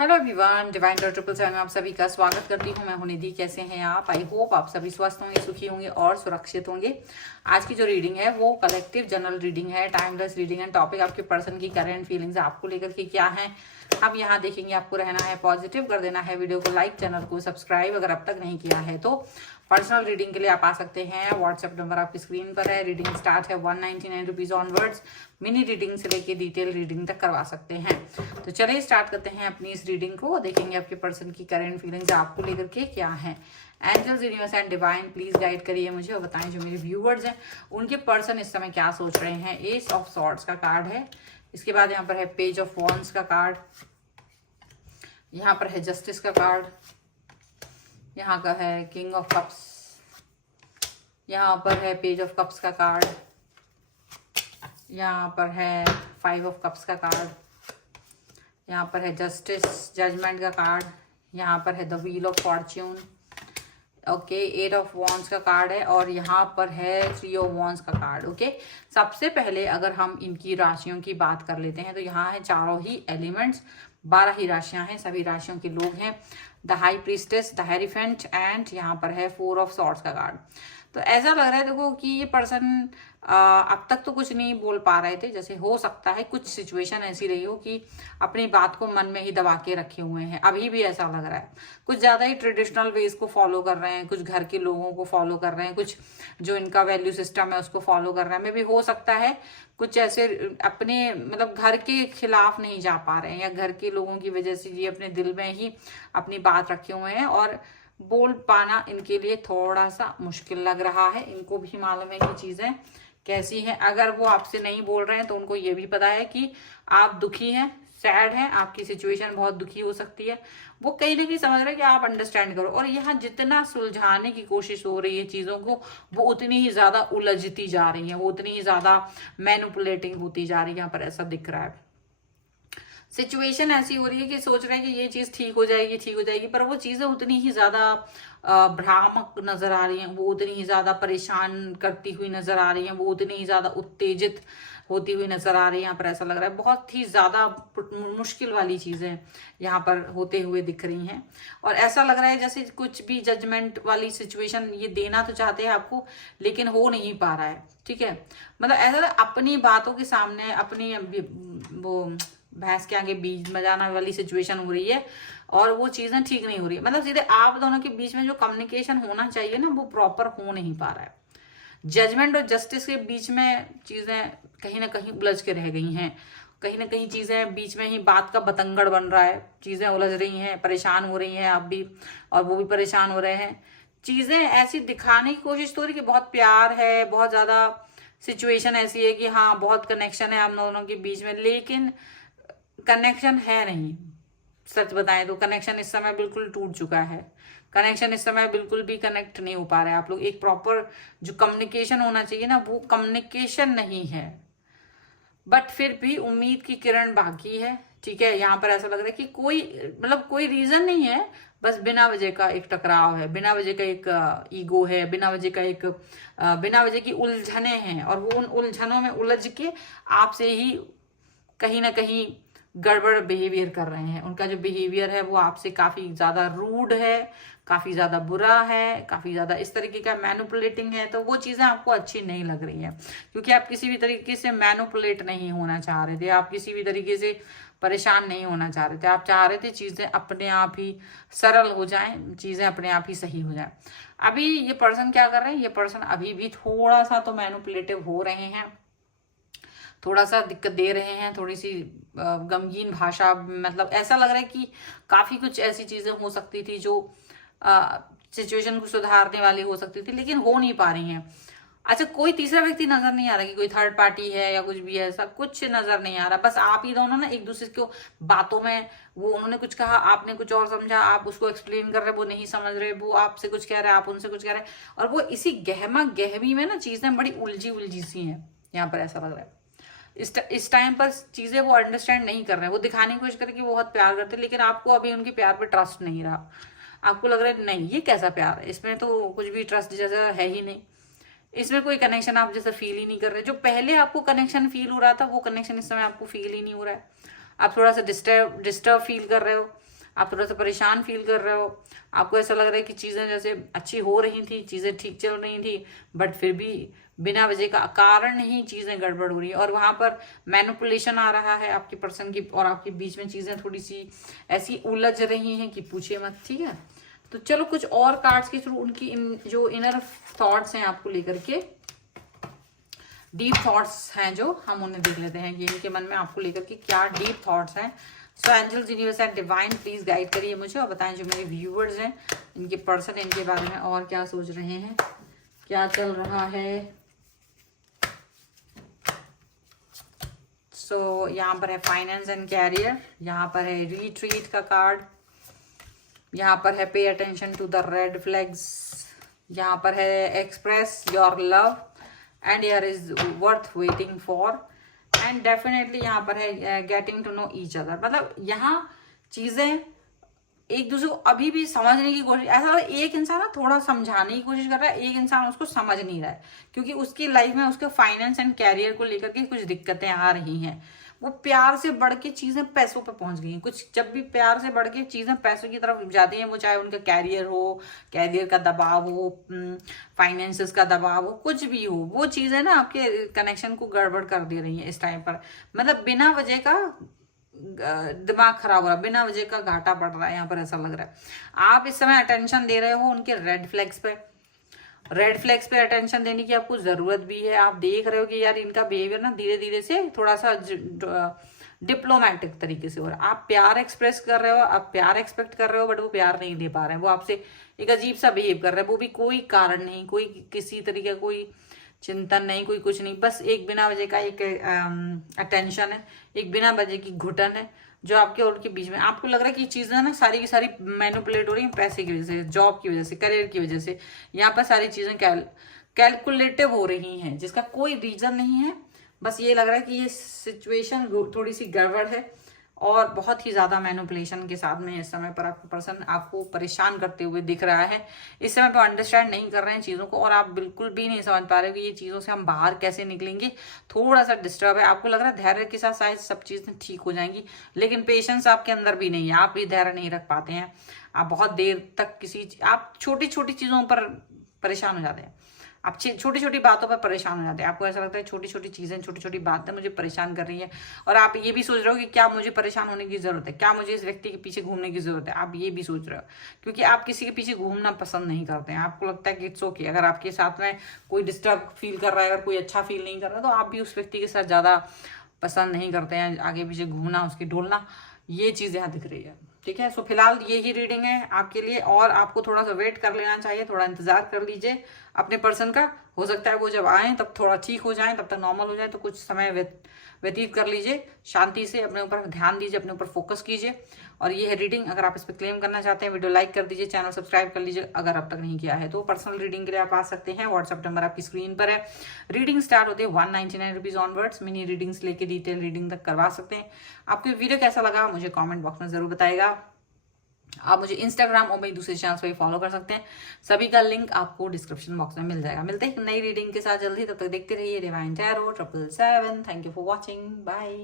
Hello everyone, divine triple seven में आप सभी का स्वागत करती हूँ। मैं हूं निधि। कैसे हैं आप? आई होप आप सभी स्वस्थ होंगे, सुखी होंगे और सुरक्षित होंगे। आज की जो रीडिंग है वो कलेक्टिव जनरल रीडिंग है, टाइमलेस रीडिंग है। टॉपिक आपके पर्सन की करंट फीलिंग्स आपको लेकर के क्या है हम यहाँ देखेंगे। आपको रहना है पॉजिटिव, कर देना है वीडियो को लाइक, चैनल को सब्सक्राइब अगर अब तक नहीं किया है तो। पर्सनल रीडिंग के लिए आप आ सकते हैं, व्हाट्सएप नंबर आपकी स्क्रीन पर है। रीडिंग स्टार्ट है 199 रुपीज ऑनवर्ड्स। मिनी रीडिंग से लेके डिटेल रीडिंग तक करवा सकते हैं। तो चलिए स्टार्ट करते हैं अपनी इस रीडिंग को। देखेंगे आपके पर्सन की करंट फीलिंग्स आपको लेकर के क्या है। Angels, universe and divine please guide करिए मुझे और बताएं जो मेरे व्यूवर्स हैं उनके पर्सन इस समय क्या सोच रहे हैं। एस ऑफ सॉर्ड्स का कार्ड है, इसके बाद यहाँ पर है पेज ऑफ वॉन्ड्स का कार्ड, यहाँ पर है जस्टिस का कार्ड, यहाँ का है किंग ऑफ कप्स, यहाँ पर है पेज ऑफ कप्स का कार्ड, यहाँ पर है 5 ऑफ कप्स का कार्ड, यहाँ पर है जस्टिस जजमेंट का कार्ड, यहाँ पर है the wheel of Fortune, okay 8 of wands का कार्ड है और यहाँ पर है 3 ऑफ वॉन्ड्स का कार्ड। ओके, सबसे पहले अगर हम इनकी राशियों की बात कर लेते हैं तो यहाँ है चारों ही एलिमेंट्स, 12 ही राशियां हैं, सभी राशियों के लोग हैं। The high priestess, the hierophant and यहाँ पर है 4 ऑफ सॉर्ड्स का कार्ड। तो ऐसा लग रहा है देखो कि ये पर्सन अब तक तो कुछ नहीं बोल पा रहे थे। जैसे हो सकता है कुछ सिचुएशन ऐसी रही हो कि अपनी बात को मन में ही दबा के रखे हुए हैं। अभी भी ऐसा लग रहा है कुछ ज्यादा ही ट्रेडिशनल वेज को फॉलो कर रहे हैं, कुछ घर के लोगों को फॉलो कर रहे हैं, कुछ जो इनका वैल्यू सिस्टम है उसको फॉलो कर रहे हैं। मे भी हो सकता है कुछ ऐसे अपने मतलब घर के खिलाफ नहीं जा पा रहे हैं या घर के लोगों की वजह से ये अपने दिल में ही अपनी बात रखे हुए हैं और बोल पाना इनके लिए थोड़ा सा मुश्किल लग रहा है। इनको भी मालूम है कि चीजें कैसी हैं। अगर वो आपसे नहीं बोल रहे हैं तो उनको ये भी पता है कि आप दुखी हैं, सैड हैं, आपकी सिचुएशन बहुत दुखी हो सकती है। वो कहीं ना कहीं समझ रहे हैं कि आप अंडरस्टैंड करो। और यहाँ जितना सुलझाने की कोशिश हो रही है चीजों को, वो उतनी ही ज्यादा उलझती जा रही है, वो उतनी ही ज्यादा मैनिपुलेटिंग होती जा रही है। यहाँ पर ऐसा दिख रहा है। सिचुएशन ऐसी हो रही है कि सोच रहे हैं कि ये चीज ठीक हो जाएगी, ठीक हो जाएगी, पर वो चीजें उतनी ही ज्यादा भ्रामक नजर आ रही हैं, वो उतनी ही ज्यादा परेशान करती हुई नजर आ रही हैं, वो उतनी ही ज्यादा उत्तेजित होती हुई नजर आ रही है। यहाँ पर ऐसा लग रहा है बहुत ही ज्यादा मुश्किल वाली चीजें यहाँ पर होते हुए दिख रही हैं। और ऐसा लग रहा है जैसे कुछ भी जजमेंट वाली सिचुएशन ये देना तो चाहते हैं आपको, लेकिन हो नहीं पा रहा है। ठीक है, मतलब ऐसा अपनी बातों के सामने अपनी वो भैंस के आगे बीज बजाना वाली सिचुएशन हो रही है और वो चीजें ठीक नहीं हो रही है। मतलब सीधे आप दोनों के बीच में जो कम्युनिकेशन होना चाहिए ना, वो प्रॉपर हो नहीं पा रहा है। जजमेंट और जस्टिस के बीच में चीजें कहीं ना कहीं उलझ के रह गई हैं, कहीं ना कहीं चीजें बीच में ही बात का बतंगड़ बन रहा है, चीजें उलझ रही हैं, परेशान हो रही हैं आप भी और वो भी परेशान हो रहे हैं। चीजें ऐसी दिखाने की कोशिश तो हो रही कि बहुत प्यार है, बहुत ज्यादा सिचुएशन ऐसी है कि हाँ बहुत कनेक्शन है हम दोनों के बीच में, लेकिन कनेक्शन है नहीं। सच बताएं तो कनेक्शन इस समय बिल्कुल टूट चुका है। कनेक्शन इस समय बिल्कुल भी कनेक्ट नहीं हो पा रहे हैं आप लोग। एक प्रॉपर जो कम्युनिकेशन होना चाहिए ना, वो कम्युनिकेशन नहीं है। बट फिर भी उम्मीद की किरण बाकी है। ठीक है, यहाँ पर ऐसा लग रहा है कि कोई मतलब कोई रीजन नहीं है, बस बिना वजह का एक टकराव है, बिना वजह का एक ईगो है, बिना वजह का एक बिना वजह की उलझने हैं और वो उन उलझनों में उलझ के आपसे ही कहीं ना कहीं गड़बड़ बिहेवियर कर रहे हैं। उनका जो बिहेवियर है वो आपसे काफी ज्यादा रूड है, काफी ज्यादा बुरा है, काफी ज्यादा इस तरीके का मैनिपुलेटिंग है। तो वो चीजें आपको अच्छी नहीं लग रही है क्योंकि आप किसी भी तरीके से मैनिपुलेट नहीं होना चाह रहे थे, आप किसी भी तरीके से परेशान नहीं होना चाह रहे थे। आप चाह रहे थे चीजें अपने आप ही सरल हो जाएं, चीजें अपने आप ही सही हो जाएं। अभी ये पर्सन क्या कर रहे हैं, ये पर्सन अभी भी थोड़ा सा तो मैनिपुलेटिव हो रहे हैं, थोड़ा सा दिक्कत दे रहे हैं, थोड़ी सी गमगीन भाषा, मतलब ऐसा लग रहा है कि काफी कुछ ऐसी चीजें हो सकती थी जो सिचुएशन को सुधारने वाली हो सकती थी, लेकिन हो नहीं पा रही हैं। अच्छा, कोई तीसरा व्यक्ति नजर नहीं आ रहा कि कोई थर्ड पार्टी है या कुछ भी है, ऐसा कुछ नजर नहीं आ रहा। बस आप ही दोनों ना एक दूसरे को बातों में, वो उन्होंने कुछ कहा, आपने कुछ और समझा, आप उसको एक्सप्लेन कर रहे, वो नहीं समझ रहे, वो आपसे कुछ कह रहे, आप उनसे कुछ कह रहे, और वो इसी गहमा गहमी में ना चीजें बड़ी उलझी उलझी सी हैं। यहाँ पर ऐसा लग रहा है इस टाइम पर चीजें वो अंडरस्टैंड नहीं कर रहे हैं। वो दिखाने की कोशिश करके कि वो बहुत प्यार करते हैं, लेकिन आपको अभी उनके प्यार पे ट्रस्ट नहीं रहा। आपको लग रहा है नहीं ये कैसा प्यार है, इसमें तो कुछ भी ट्रस्ट जैसा है ही नहीं, इसमें कोई कनेक्शन आप जैसा फील ही नहीं कर रहे। जो पहले आपको कनेक्शन फील हो रहा था वो कनेक्शन इस समय आपको फील ही नहीं हो रहा है। आप थोड़ा सा डिस्टर्ब फील कर रहे हो। आप थोड़ा सा परेशान फील कर रहे हो, आपको ऐसा लग रहा है कि चीज़ें जैसे अच्छी हो रही थी, चीज़ें ठीक चल रही थी, बट फिर भी बिना वजह का कारण ही चीज़ें गड़बड़ हो रही है, और वहाँ पर मैनिपुलेशन आ रहा है आपके पर्सन की, और आपके बीच में चीज़ें थोड़ी सी ऐसी उलझ रही हैं कि पूछिए मत। ठीक है, तो चलो कुछ और कार्ड्स के थ्रू उनकी जो इनर थॉट्स हैं आपको लेकर के, डीप थॉट्स हैं जो, हम उन्हें देख लेते हैं कि इनके मन में आपको लेकर के क्या डीप थॉट्स हैं। So angels, universe and divine, please guide करिए मुझे और बताएं जो मेरे व्यूवर्स हैं, इनके पर्सन इनके बारे में और क्या सोच रहे हैं, क्या चल रहा है। सो यहाँ पर है फाइनेंस एंड कैरियर, यहाँ पर है रिट्रीट का कार्ड, यहाँ पर है pay attention to the red flags, यहाँ पर है express your love and here is worth waiting for, and definitely यहाँ पर है getting to know each other. मतलब यहाँ चीजें एक दूसरे को अभी भी समझने की कोशिश, ऐसा एक इंसान ना थोड़ा समझाने की कोशिश कर रहा है, एक इंसान उसको समझ नहीं रहा है, क्योंकि उसकी लाइफ में उसके फाइनेंस एंड कैरियर को लेकर के कुछ दिक्कतें आ रही हैं। वो प्यार से बढ़ के चीजें पैसों पे पहुंच गई हैं। कुछ जब भी प्यार से बढ़ के चीजें पैसों की तरफ जाती हैं, वो चाहे उनका कैरियर हो, कैरियर का दबाव हो, फाइनेंसेस का दबाव हो, कुछ भी हो, वो चीजें ना आपके कनेक्शन को गड़बड़ कर दे रही हैं इस टाइम पर। मतलब बिना वजह का दिमाग खराब हो रहा है, बिना वजह का घाटा पड़ रहा है, यहाँ पर ऐसा लग रहा है। आप इस समय अटेंशन दे रहे हो उनके रेड फ्लैग्स पे अटेंशन देने की आपको जरूरत भी है। आप देख रहे हो कि यार इनका बिहेवियर ना धीरे धीरे से थोड़ा सा डिप्लोमेटिक तरीके से हो रहा है। आप प्यार एक्सप्रेस कर रहे हो, आप प्यार एक्सपेक्ट कर रहे हो, बट वो प्यार नहीं दे पा रहे हैं, वो आपसे एक अजीब सा बिहेव कर रहे हैं, वो भी कोई कारण नहीं, कोई किसी तरीके का कोई चिंतन नहीं, कोई कुछ नहीं, बस एक बिना वजह का एक अटेंशन है, एक बिना वजह की घुटन है जो आपके और उनके बीच में। आपको लग रहा है कि चीजें ना सारी की सारी मैनिपुलेट हो रही हैं पैसे की वजह से, जॉब की वजह से, करियर की वजह से। यहाँ पर सारी चीजें कैलकुलेटिव हो रही हैं जिसका कोई रीजन नहीं है। बस ये लग रहा है कि ये सिचुएशन थोड़ी सी गड़बड़ है और बहुत ही ज्यादा मैनिपुलेशन के साथ में इस समय पर आपका पर्सन आपको परेशान करते हुए दिख रहा है। इस समय पर अंडरस्टैंड नहीं कर रहे हैं चीजों को, और आप बिल्कुल भी नहीं समझ पा रहे हो कि ये चीजों से हम बाहर कैसे निकलेंगे। थोड़ा सा डिस्टर्ब है, आपको लग रहा है धैर्य के साथ शायद सब चीजें ठीक हो जाएंगी, लेकिन पेशेंस आपके अंदर भी नहीं है, आप भी धैर्य नहीं रख पाते हैं। आप बहुत देर तक आप छोटी छोटी चीजों पर परेशान हो जाते हैं, आप छोटी छोटी बातों पर परेशान हो जाते हैं। आपको ऐसा लगता है छोटी छोटी चीजें, छोटी छोटी बातें मुझे परेशान कर रही है, और आप ये भी सोच रहे हो कि क्या मुझे परेशान होने की जरूरत है, क्या मुझे इस व्यक्ति के पीछे घूमने की जरूरत है। आप ये भी सोच रहे हो, क्योंकि आप किसी के पीछे घूमना पसंद नहीं करते हैं। आपको लगता है कि इट्स ओके, अगर आपके साथ में कोई डिस्टर्ब फील कर रहा है, अगर कोई अच्छा फील नहीं कर रहा, तो आप भी उस व्यक्ति के साथ ज्यादा पसंद नहीं करते हैं आगे पीछे घूमना, उसकी डोलना। ये चीज यहाँ दिख रही है। ठीक है, सो फिलहाल यही रीडिंग है आपके लिए, और आपको थोड़ा सा वेट कर लेना चाहिए, थोड़ा इंतजार कर लीजिए अपने पर्सन का। हो सकता है वो जब आए तब थोड़ा ठीक हो जाए, तब तक नॉर्मल हो जाए, तो कुछ समय व्यतीत कर लीजिए शांति से, अपने ऊपर ध्यान दीजिए, अपने ऊपर फोकस कीजिए। और ये है रीडिंग। अगर आप इस पर क्लेम करना चाहते हैं, वीडियो लाइक कर दीजिए, चैनल सब्सक्राइब कर लीजिए अगर अब तक नहीं किया है तो। पर्सनल रीडिंग के लिए आप आ सकते हैं, व्हाट्सएप नंबर आपकी स्क्रीन पर है। रीडिंग स्टार्ट होती है 199 रुपीज ऑनवर्ड्स। मिनी रीडिंग्स लेके डिटेल रीडिंग तक करवा सकते हैं। आपको वीडियो कैसा लगा मुझे कॉमेंट बॉक्स में जरूर बताएगा। आप मुझे इंस्टाग्राम और मेरी दूसरे चैनल्स पर फॉलो कर सकते हैं, सभी का लिंक आपको डिस्क्रिप्शन बॉक्स में मिल जाएगा। मिलते हैं एक नई रीडिंग के साथ जल्दी, तब तक देखते रहिए divine tarot 777। Thank you for watching, bye.